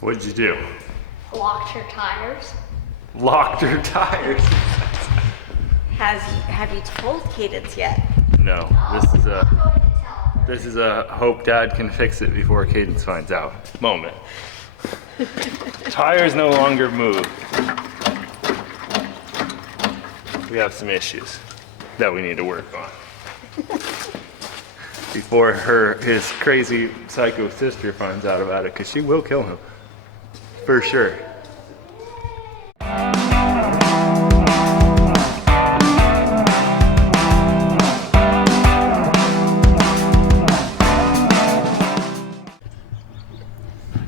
What'd you do? Locked her tires. Locked her tires. Have you told Cadence yet? No, this is a hope Dad can fix it before Cadence finds out moment. Tires no longer move. We have some issues that we need to work on before his crazy psycho sister finds out about it, because she will kill him for sure.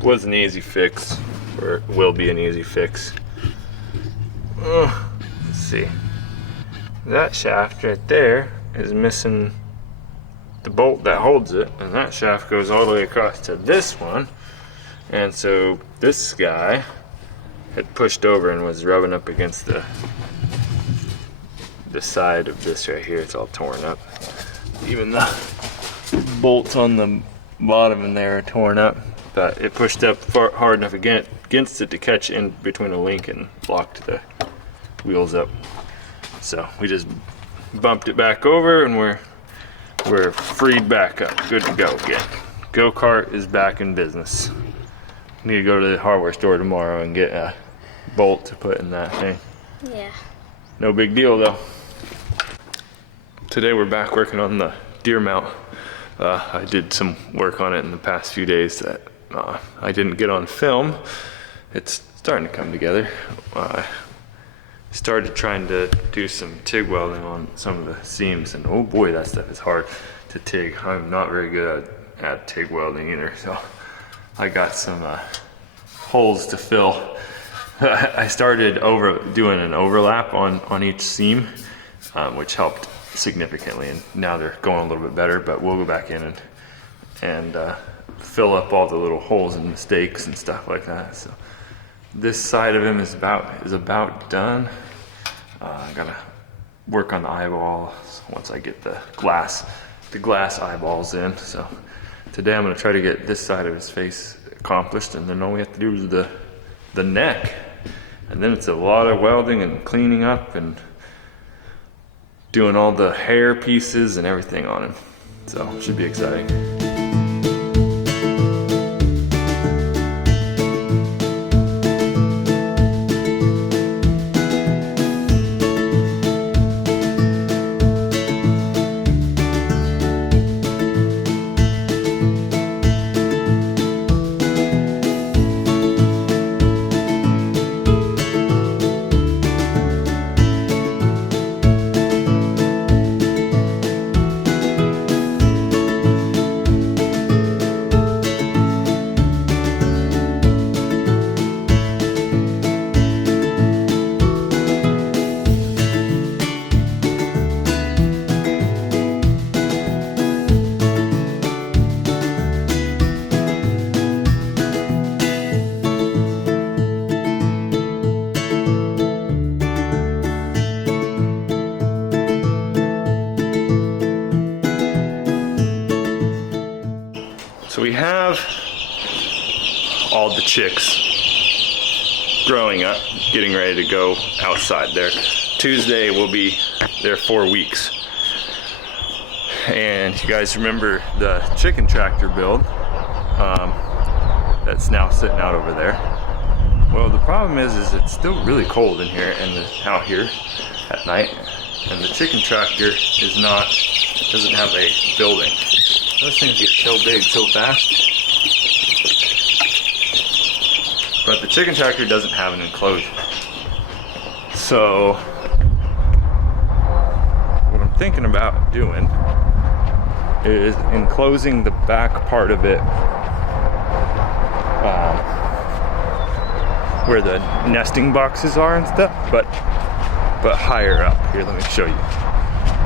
Was an easy fix, or will be an easy fix. Let's see. That shaft right there is missing the bolt that holds it, and that shaft goes all the way across to this one. And so this guy had pushed over and was rubbing up against the side of this right here. It's all torn up. Even the bolts on the bottom in there are torn up. But it pushed up hard enough against it to catch in between a link and locked the wheels up. So we just bumped it back over, and we're freed back up, good to go again. Go-kart is back in business. Need to go to the hardware store tomorrow and get a bolt to put in that thing. Yeah. No big deal though. Today we're back working on the deer mount. I did some work on it in the past few days that I didn't get on film. It's starting to come together. Started trying to do some TIG welding on some of the seams, and oh boy, that stuff is hard to TIG. I'm not very good at TIG welding either, so I got some holes to fill. I started doing an overlap on each seam, which helped significantly, and now they're going a little bit better, but we'll go back in and fill up all the little holes and mistakes and stuff like that. So this side of him is about done. I gotta work on the eyeballs once I get the glass eyeballs in. So today I'm gonna try to get this side of his face accomplished, and then all we have to do is the neck, and then it's a lot of welding and cleaning up and doing all the hair pieces and everything on him. So it should be exciting. So we have all the chicks growing up, getting ready to go outside there. Tuesday will be their 4 weeks. And you guys remember the chicken tractor build that's now sitting out over there. Well, the problem is it's still really cold in here and out here at night. And the chicken tractor doesn't have a building. Those things get so big so fast. But the chicken tractor doesn't have an enclosure. So what I'm thinking about doing is enclosing the back part of it where the nesting boxes are and stuff, but higher up. Here, let me show you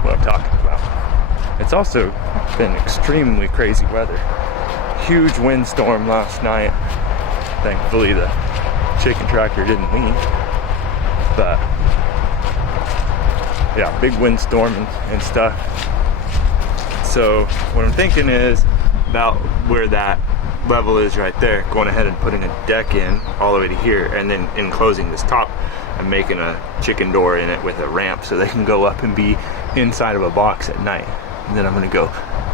what I'm talking about. It's also been extremely crazy weather. Huge windstorm last night. Thankfully the chicken tractor didn't leave. But yeah, big windstorm and stuff. So what I'm thinking is about where that level is right there, going ahead and putting a deck in all the way to here, and then enclosing this top and making a chicken door in it with a ramp so they can go up and be inside of a box at night. And then I'm gonna go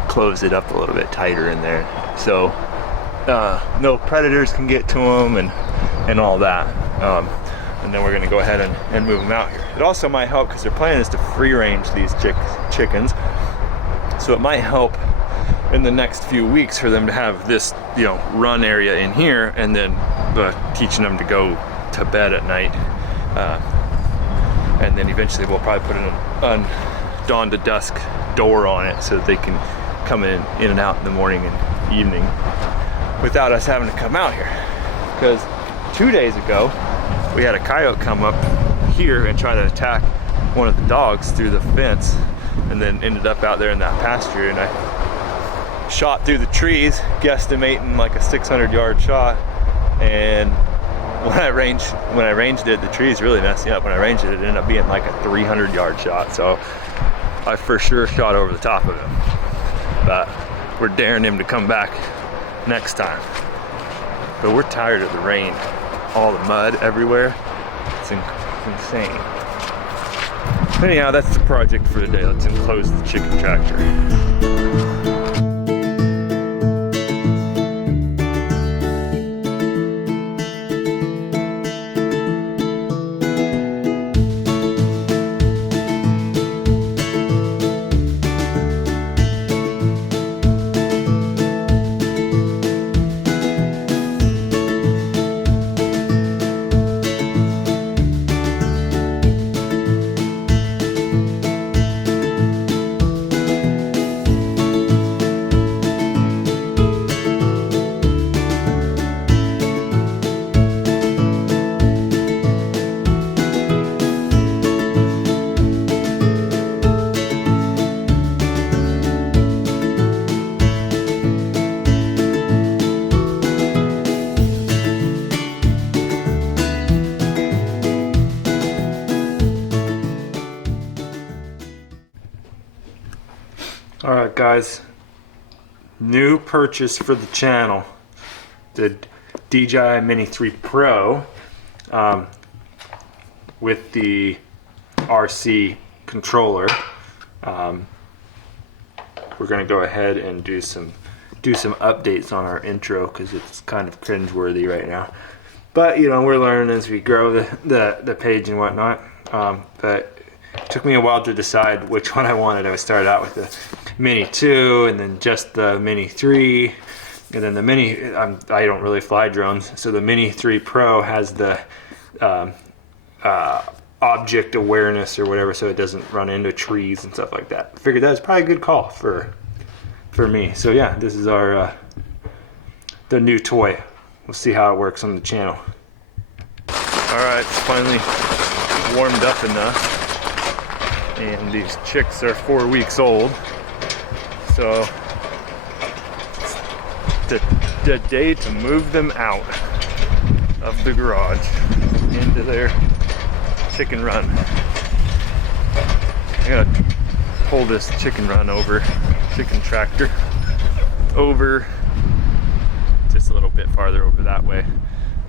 close it up a little bit tighter in there so no predators can get to them and all that. And then we're gonna go ahead and move them out here. It also might help because their plan is to free range these chickens. So it might help in the next few weeks for them to have this, you know, run area in here, and then teaching them to go to bed at night. And then eventually we'll probably put a dawn to dusk door on it so that they can come in and out in the morning and evening without us having to come out here. Because 2 days ago, we had a coyote come up here and try to attack one of the dogs through the fence, and then ended up out there in that pasture, and I shot through the trees, guesstimating like a 600-yard shot, and when I ranged it, the trees really messed me up. When I ranged it, it ended up being like a 300-yard shot, so I for sure shot over the top of him. But we're daring him to come back next time. But we're tired of the rain, all the mud everywhere. It's insane. Anyhow, that's the project for today. Let's enclose the chicken tractor. Alright guys, new purchase for the channel, the DJI Mini 3 Pro with the RC controller. We're going to go ahead and do some updates on our intro because it's kind of cringeworthy right now. But you know, we're learning as we grow the page and whatnot. But it took me a while to decide which one I wanted. I started out with the Mini 2 and then just the Mini 3, and then the Mini, I don't really fly drones, so the Mini 3 Pro has the object awareness or whatever, so it doesn't run into trees and stuff like that. I figured that was probably a good call for me. So yeah, this is our the new toy. We'll see how it works on the channel. Alright, it's finally warmed up enough, and these chicks are 4 weeks old. So it's the day to move them out of the garage into their chicken run. I gotta pull this chicken tractor over just a little bit farther over that way,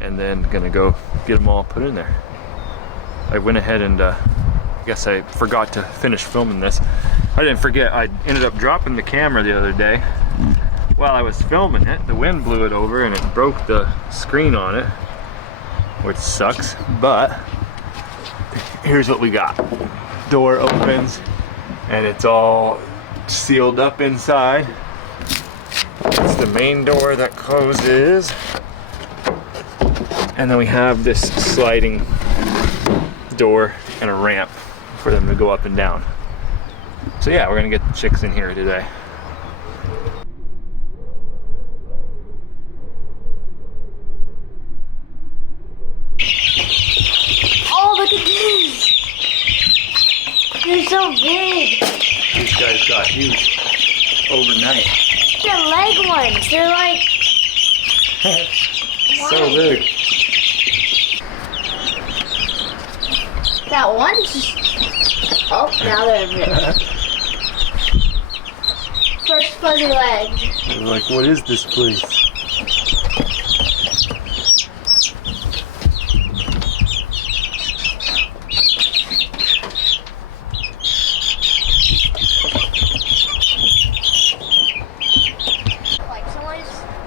and then gonna go get them all put in there. I went ahead and I guess I forgot to finish filming this. I didn't forget, I ended up dropping the camera the other day. While I was filming it, the wind blew it over and it broke the screen on it, which sucks, but here's what we got. Door opens and it's all sealed up inside. It's the main door that closes. And then we have this sliding door and a ramp for them to go up and down. So yeah, we're gonna get the chicks in here today. Oh, look at these! They're so big. These guys got huge overnight. They're leg ones. They're like So big. that one's just. Oh, now they're big. First fuzzy legs. They're like, what is this place?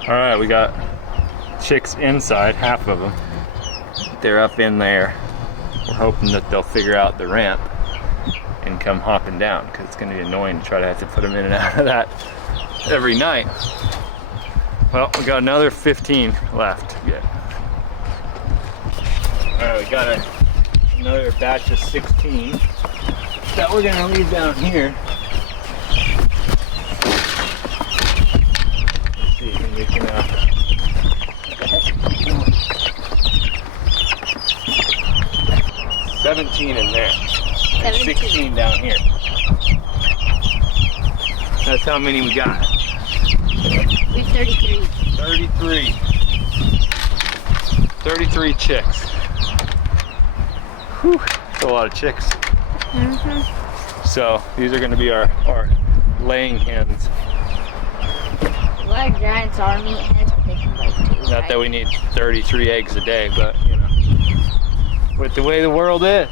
All right, we got chicks inside, half of them. They're up in there. We're hoping that they'll figure out the ramp and come hopping down, because it's going to be annoying to try to have to put them in and out of that every night. Well, we got another 15 left yet. All right, we got another batch of 16 that we're going to leave down here. Let's see if we can 17 in there, and 16 down here. That's how many we got. We have 33. 33 chicks. Whew, that's a lot of chicks. So these are going to be our laying hens. Like giants are meat hens, but they can lay too. Not that we need 33 eggs a day, but you know, with the way the world is.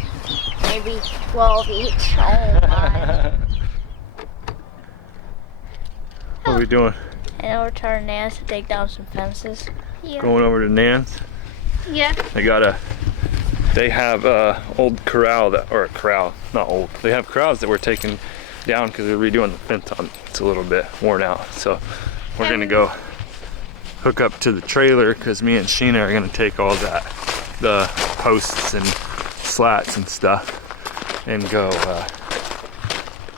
Maybe 12 each. Oh my. What are we doing? And over to our Nans to take down some fences. Yeah. Going over to Nan's. Yeah. They have old corral not old. They have corrals that we're taking down because they're redoing the fence on. It's a little bit worn out. So we're gonna go hook up to the trailer because me and Sheena are gonna take all the posts and slats and stuff and go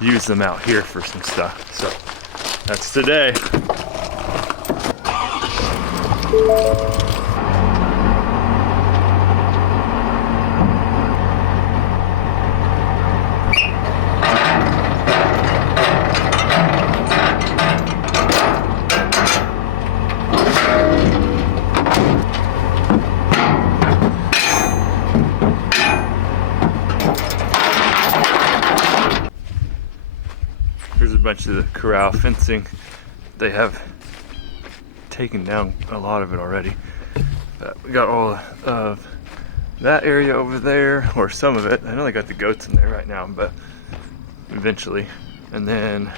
use them out here for some stuff. So that's today. Here's a bunch of the corral fencing. They have taken down a lot of it already. But we got all of that area over there, or some of it. I know they got the goats in there right now, but eventually. And then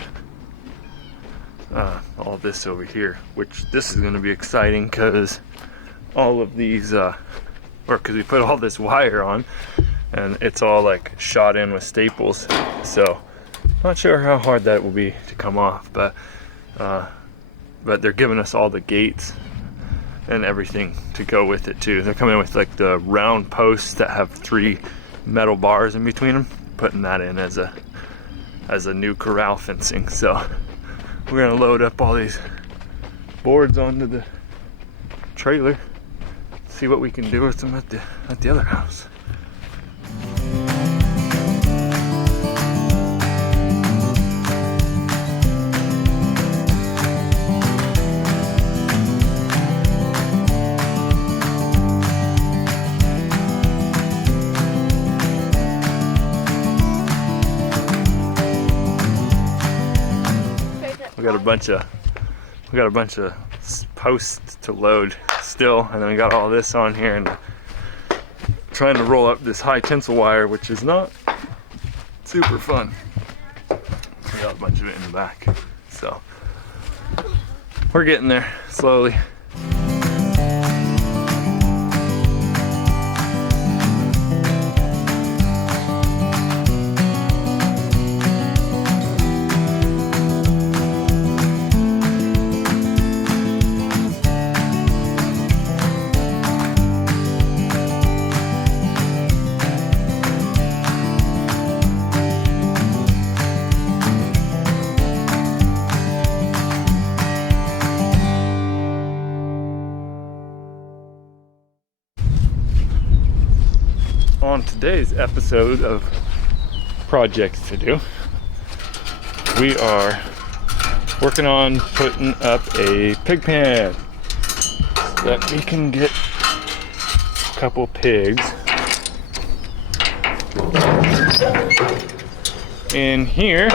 all this over here, which this is going to be exciting because all of these, because we put all this wire on and it's all like shot in with staples. So not sure how hard that will be to come off, but they're giving us all the gates and everything to go with it too. They're coming with like the round posts that have 3 metal bars in between them, putting that in as a new corral fencing. So we're gonna load up all these boards onto the trailer, see what we can do with them at the other house. We got a bunch of posts to load still, and then we got all this on here, and trying to roll up this high tensile wire, which is not super fun. We got a bunch of it in the back, so we're getting there slowly. On today's episode of Projects to Do, we are working on putting up a pig pen so that we can get a couple pigs in here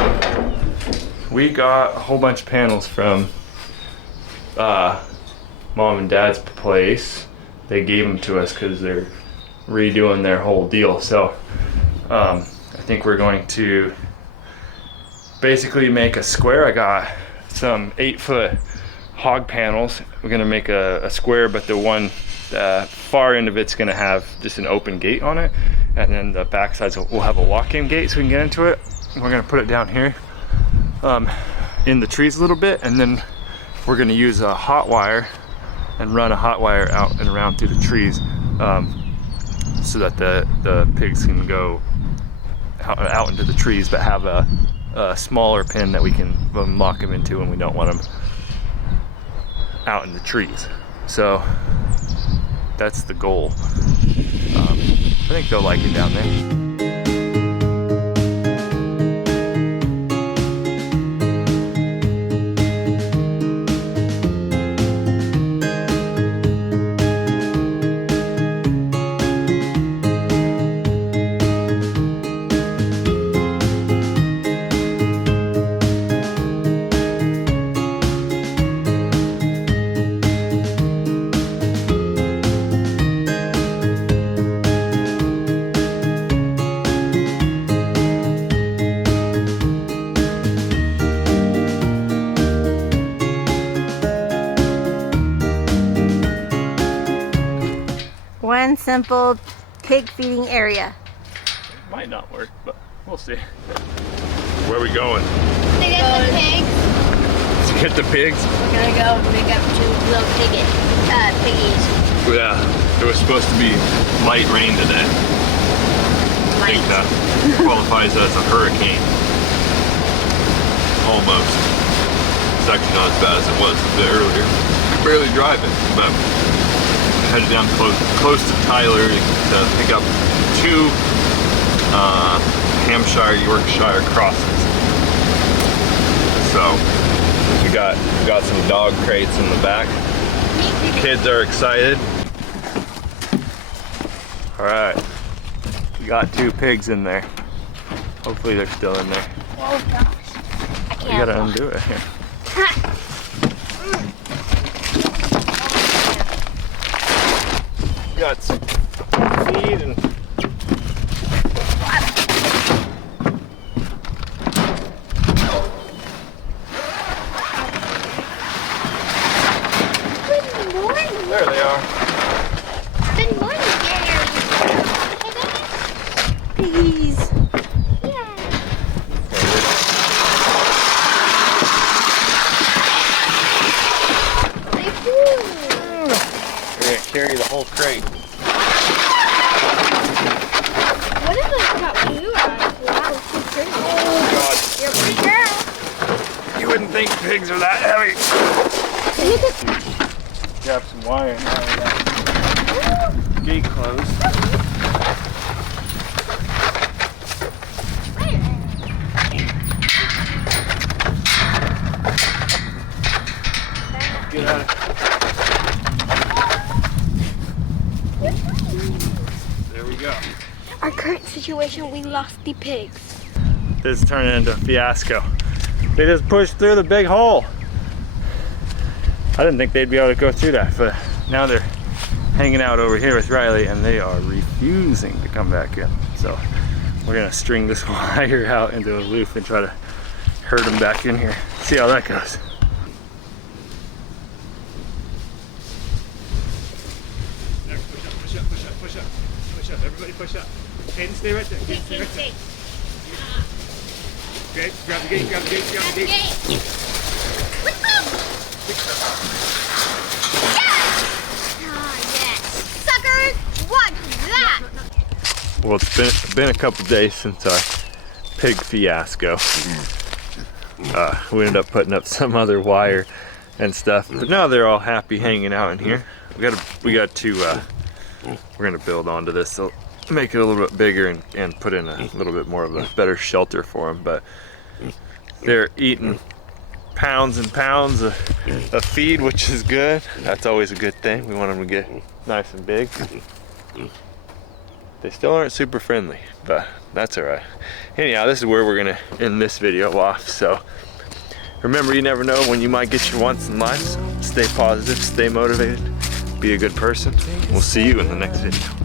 we got a whole bunch of panels from Mom and Dad's place. They gave them to us because they're redoing their whole deal. So I think we're going to basically make a square. I got some 8-foot hog panels. We're gonna make a square, but the one far end of it's gonna have just an open gate on it, and then the back sides will have a walk-in gate so we can get into it. And we're gonna put it down here in the trees a little bit, and then we're gonna use a hot wire and run a hot wire out and around through the trees so that the pigs can go out into the trees, but have a smaller pen that we can lock them into when we don't want them out in the trees. So that's the goal. I think they'll like it down there. One simple pig feeding area. Might not work, but we'll see. Where are we going? To get the pigs. To get the pigs? We're gonna go pick up 2 little piggies. Yeah, it was supposed to be light rain today. I think that qualifies as a hurricane. Almost. It's actually not as bad as it was a bit earlier. I could barely drive it, but headed down close to Tyler to pick up 2 Hampshire Yorkshire crosses. So we got some dog crates in the back. The kids are excited. All right, we got 2 pigs in there. Hopefully they're still in there. Oh gosh, I can't. You gotta undo it here. Got some feed and Good morning. there they are. Good morning, Gary. Piggies. Yeah. We're gonna carry the whole crate. What if I got blue eyes? Wow, so pretty. Oh God. You're a pretty girl. You wouldn't think pigs are that heavy. Grab some wire now with that gate closed. Get out of There we go. Our current situation, we lost the pigs. This is turning into a fiasco. They just pushed through the big hole. I didn't think they'd be able to go through that, but now they're hanging out over here with Riley and they are refusing to come back in. So we're gonna string this wire out into a loop and try to herd them back in here. See how that goes. Push up. Everybody push up. Hayden, stay right there. Stay right there. Okay, grab the gate. Suckers, watch that! Well, it's been a couple days since our pig fiasco. We ended up putting up some other wire and stuff, but now they're all happy hanging out in here. We're gonna build onto this, so make it a little bit bigger and put in a little bit more of a better shelter for them. But they're eating pounds and pounds of feed, which is good. That's always a good thing. We want them to get nice and big. They still aren't super friendly, but that's all right. Anyhow, this is where we're gonna end this video off. So Remember, you never know when you might get your once in life, so stay positive, stay motivated, be a good person. We'll see you in the next video.